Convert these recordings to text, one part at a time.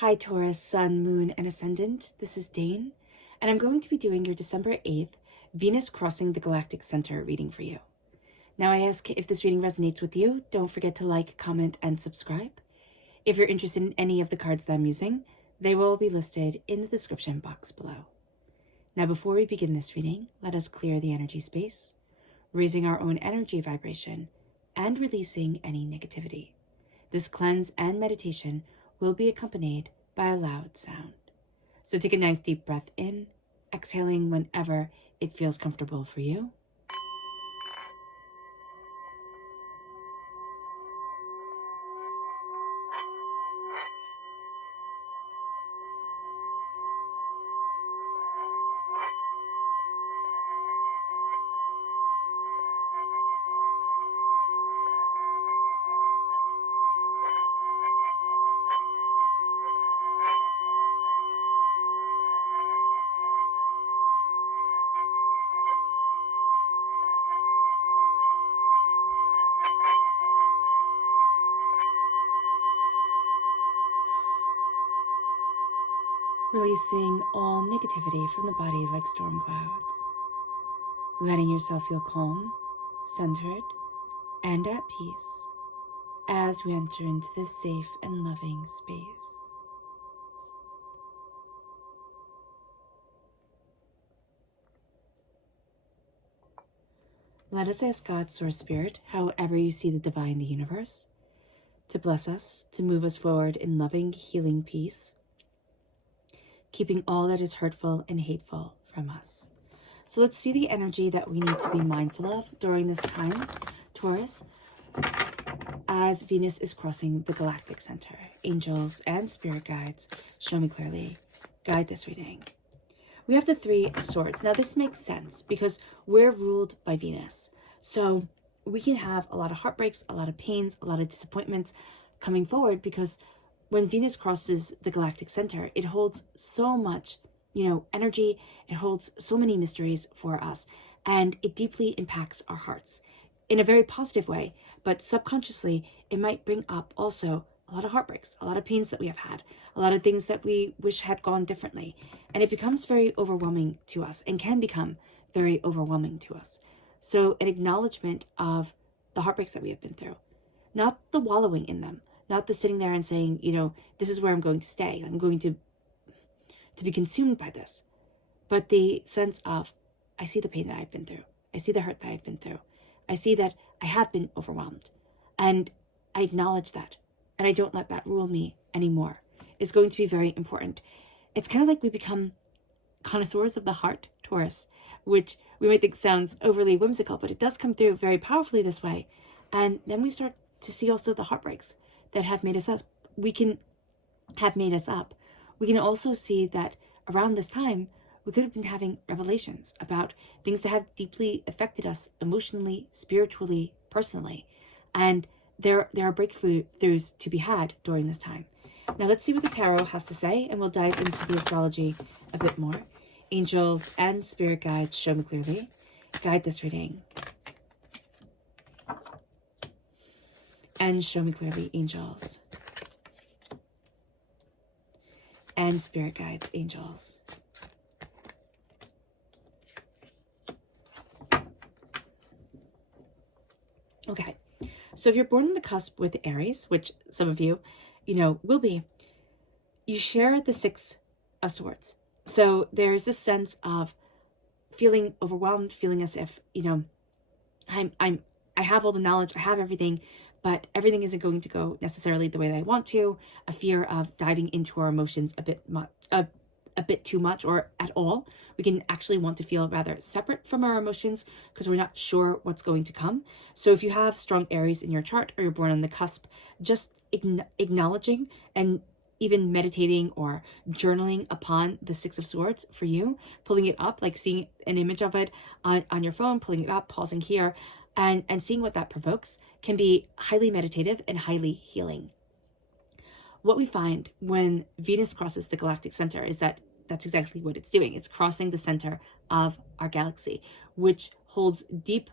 Hi Taurus, Sun, Moon, and Ascendant. This is Dane, and I'm going to be doing your December 8th Venus Crossing the Galactic Center reading for you. Now I ask, if this reading resonates with you, don't forget to like, comment, and subscribe. If you're interested in any of the cards that I'm using, they will be listed in the description box below. Now before we begin this reading, let us clear the energy space, raising our own energy vibration, and releasing any negativity. This cleanse and meditation will be accompanied by a loud sound. So take a nice deep breath in, exhaling whenever it feels comfortable for you. Releasing all negativity from the body like storm clouds. Letting yourself feel calm, centered, and at peace as we enter into this safe and loving space. Let us ask God, Source Spirit, however you see the divine in the universe, to bless us, to move us forward in loving, healing peace, keeping all that is hurtful and hateful from us. So let's see the energy that we need to be mindful of during this time, Taurus, as Venus is crossing the galactic center. Angels and spirit guides, show me clearly, guide this reading. We have the Three of Swords. Now this makes sense because we're ruled by Venus. So we can have a lot of heartbreaks, a lot of pains, a lot of disappointments coming forward because when Venus crosses the galactic center, it holds so much, energy. It holds so many mysteries for us, and it deeply impacts our hearts in a very positive way. But subconsciously, it might bring up also a lot of heartbreaks, a lot of pains that we have had, a lot of things that we wish had gone differently. And it becomes very overwhelming to us and can become very overwhelming to us. So an acknowledgement of the heartbreaks that we have been through, not the wallowing in them, not the sitting there and saying, this is where I'm going to stay. I'm going to be consumed by this. But the sense of, I see the pain that I've been through. I see the hurt that I've been through. I see that I have been overwhelmed. And I acknowledge that. And I don't let that rule me anymore. It's going to be very important. It's kind of like we become connoisseurs of the heart, Taurus, which we might think sounds overly whimsical, but it does come through very powerfully this way. And then we start to see also the heartbreaks that have made us up. We can also see that around this time, we could have been having revelations about things that have deeply affected us emotionally, spiritually, personally. And there are breakthroughs to be had during this time. Now let's see what the tarot has to say, and we'll dive into the astrology a bit more. Angels and spirit guides, show me clearly, guide this reading. And show me clearly, angels. And spirit guides, angels. Okay, so if you're born on the cusp with Aries, which some of you, will be, you share the Six of Swords. So there's this sense of feeling overwhelmed, feeling as if, I have all the knowledge, I have everything, but everything isn't going to go necessarily the way that I want to. A fear of diving into our emotions a bit too much or at all. We can actually want to feel rather separate from our emotions because we're not sure what's going to come. So if you have strong Aries in your chart or you're born on the cusp, just acknowledging and even meditating or journaling upon the Six of Swords for you, pulling it up, like seeing an image of it on your phone, pulling it up, pausing here, and seeing what that provokes can be highly meditative and highly healing. What we find when Venus crosses the galactic center is that that's exactly what it's doing. It's crossing the center of our galaxy, which holds deep,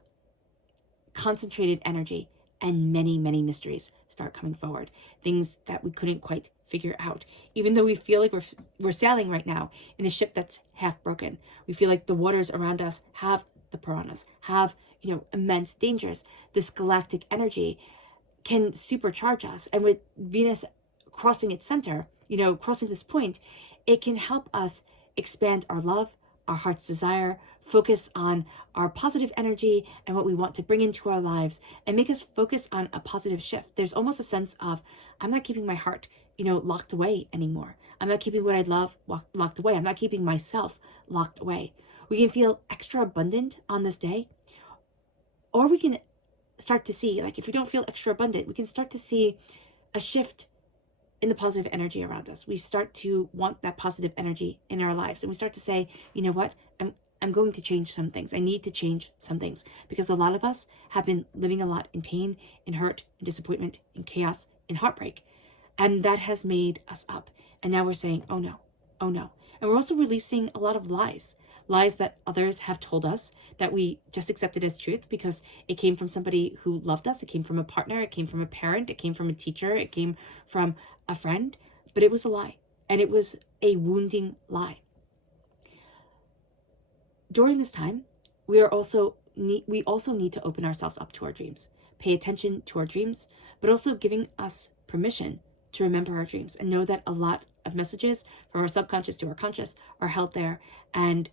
concentrated energy and many, many mysteries start coming forward. Things that we couldn't quite figure out. Even though we feel like we're sailing right now in a ship that's half broken. We feel like the waters around us have the piranhas, have, immense dangers. This galactic energy can supercharge us. And with Venus crossing its center, crossing this point, it can help us expand our love, our heart's desire, focus on our positive energy and what we want to bring into our lives, and make us focus on a positive shift. There's almost a sense of, I'm not keeping my heart, locked away anymore. I'm not keeping what I love locked away. I'm not keeping myself locked away. We can feel extra abundant on this day, or we can start to see, like if we don't feel extra abundant, we can start to see a shift in the positive energy around us. We start to want that positive energy in our lives. And we start to say, you know what? I'm going to change some things. I need to change some things, because a lot of us have been living a lot in pain, in hurt, in disappointment, in chaos, in heartbreak. And that has made us up. And now we're saying, oh no, oh no. And we're also releasing a lot of lies that others have told us that we just accepted as truth because it came from somebody who loved us. It came from a partner. It came from a parent. It came from a teacher. It came from a friend. But it was a lie. And it was a wounding lie. During this time, we also need to open ourselves up to our dreams, pay attention to our dreams, but also giving us permission to remember our dreams and know that a lot of messages from our subconscious to our conscious are held there, and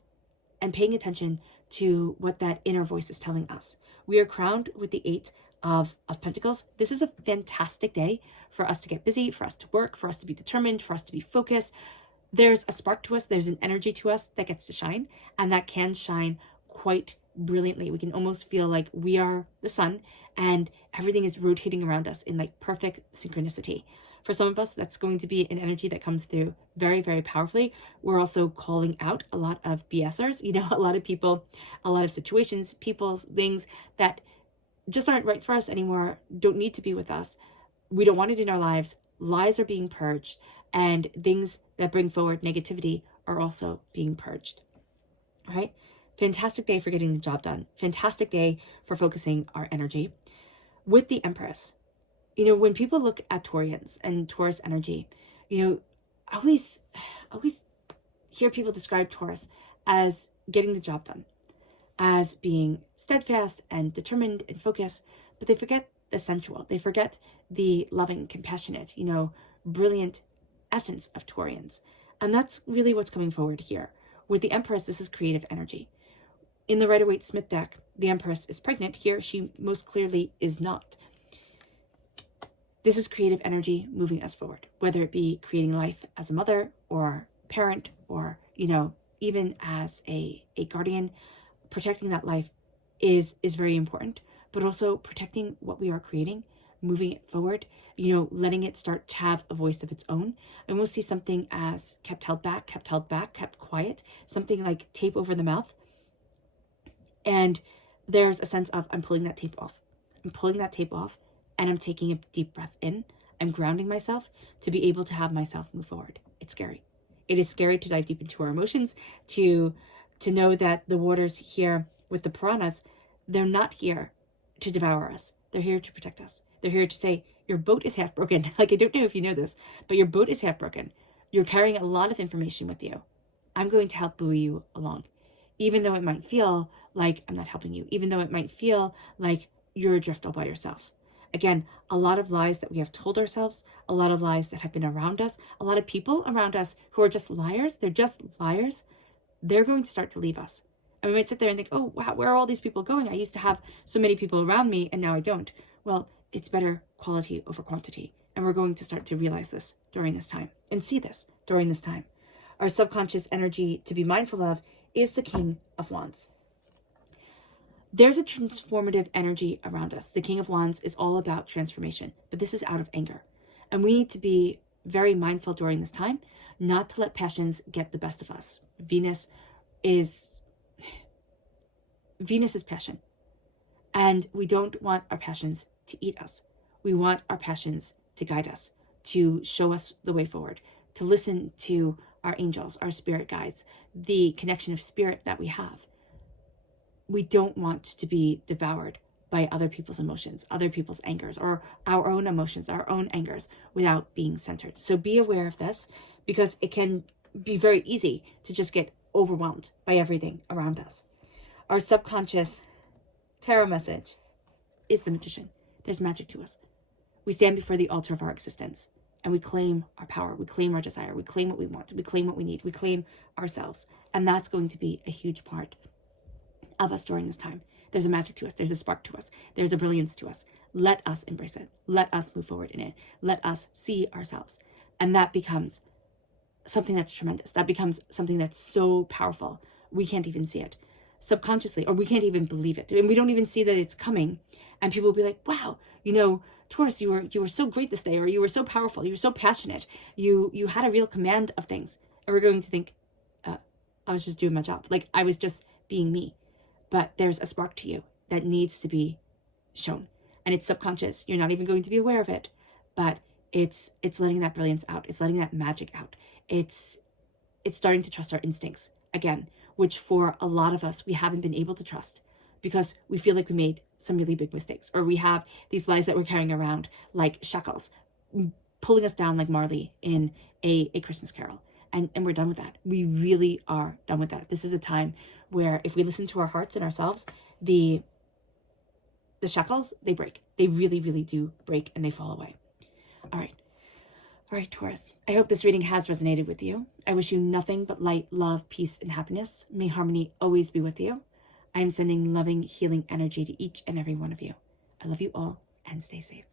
paying attention to what that inner voice is telling us. We are crowned with the 8 of Pentacles. This is a fantastic day for us to get busy, for us to work, for us to be determined, for us to be focused. There's a spark to us, there's an energy to us that gets to shine, and that can shine quite brilliantly. We can almost feel like we are the sun and everything is rotating around us in like perfect synchronicity. For some of us, that's going to be an energy that comes through very, very powerfully. We're also calling out a lot of BSers, a lot of people, a lot of situations, people's things that just aren't right for us anymore, don't need to be with us. We don't want it in our lives. Lies are being purged, and things that bring forward negativity are also being purged. All right? Fantastic day for getting the job done. Fantastic day for focusing our energy. With the Empress, when people look at Taurians and Taurus energy, I always hear people describe Taurus as getting the job done, as being steadfast and determined and focused, but they forget the sensual. They forget the loving, compassionate, brilliant essence of Taurians. And that's really what's coming forward here. With the Empress, this is creative energy. In the Rider-Waite-Smith deck, the Empress is pregnant. Here, she most clearly is not. This is creative energy moving us forward, whether it be creating life as a mother or parent or, even as a guardian. Protecting that life is very important, but also protecting what we are creating, moving it forward, letting it start to have a voice of its own. And we'll see something as kept held back, kept quiet, something like tape over the mouth. And there's a sense of, I'm pulling that tape off. And I'm taking a deep breath in. I'm grounding myself to be able to have myself move forward. It's scary. It is scary to dive deep into our emotions, to know that the waters here with the piranhas, they're not here to devour us. They're here to protect us. They're here to say, your boat is half broken. Like, I don't know if you know this, but your boat is half broken. You're carrying a lot of information with you. I'm going to help buoy you along. Even though it might feel like I'm not helping you. Even though it might feel like you're adrift all by yourself. Again, a lot of lies that we have told ourselves, a lot of lies that have been around us, a lot of people around us who are just liars. They're just liars. They're going to start to leave us. And we might sit there and think, oh, wow, where are all these people going? I used to have so many people around me and now I don't. Well, it's better quality over quantity. And we're going to start to realize this during this time and see this during this time. Our subconscious energy to be mindful of is the King of Wands. There's a transformative energy around us. The King of Wands is all about transformation, but this is out of anger. And we need to be very mindful during this time not to let passions get the best of us. Venus is passion. And we don't want our passions to eat us. We want our passions to guide us, to show us the way forward, to listen to our angels, our spirit guides, the connection of spirit that we have. We don't want to be devoured by other people's emotions, other people's angers, or our own emotions, our own angers, without being centered. So be aware of this, because it can be very easy to just get overwhelmed by everything around us. Our subconscious tarot message is the magician. There's magic to us. We stand before the altar of our existence and we claim our power. We claim our desire. We claim what we want. We claim what we need. We claim ourselves. And that's going to be a huge part of us during this time. There's a magic to us. There's a spark to us. There's a brilliance to us. Let us embrace it. Let us move forward in it. Let us see ourselves. And that becomes something that's tremendous. That becomes something that's so powerful. We can't even see it subconsciously, or we can't even believe it. And we don't even see that it's coming. And people will be like, wow, Taurus, you were so great this day, or you were so powerful, you were so passionate, you had a real command of things. And we're going to think, I was just doing my job. Like, I was just being me. But there's a spark to you that needs to be shown. And it's subconscious. You're not even going to be aware of it. But it's letting that brilliance out. It's letting that magic out. It's starting to trust our instincts again, which for a lot of us, we haven't been able to trust because we feel like we made some really big mistakes, or we have these lies that we're carrying around like shackles, pulling us down like Marley in a Christmas Carol. And we're done with that. We really are done with that. This is a time where if we listen to our hearts and ourselves, the shackles, they break. They really, really do break, and they fall away. All right, Taurus. I hope this reading has resonated with you. I wish you nothing but light, love, peace, and happiness. May harmony always be with you. I am sending loving, healing energy to each and every one of you. I love you all, and stay safe.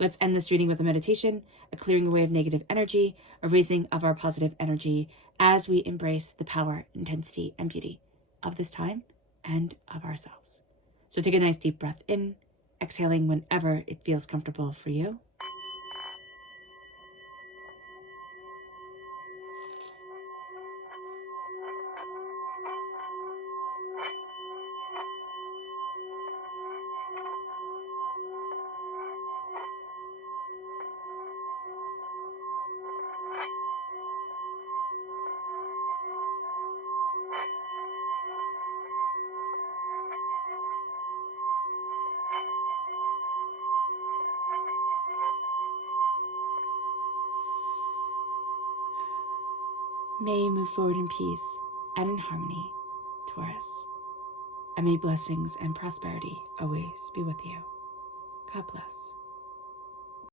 Let's end this reading with a meditation, a clearing away of negative energy, a raising of our positive energy as we embrace the power, intensity, and beauty of this time and of ourselves. So take a nice deep breath in, exhaling whenever it feels comfortable for you. May you move forward in peace and in harmony, Taurus. And may blessings and prosperity always be with you. God bless.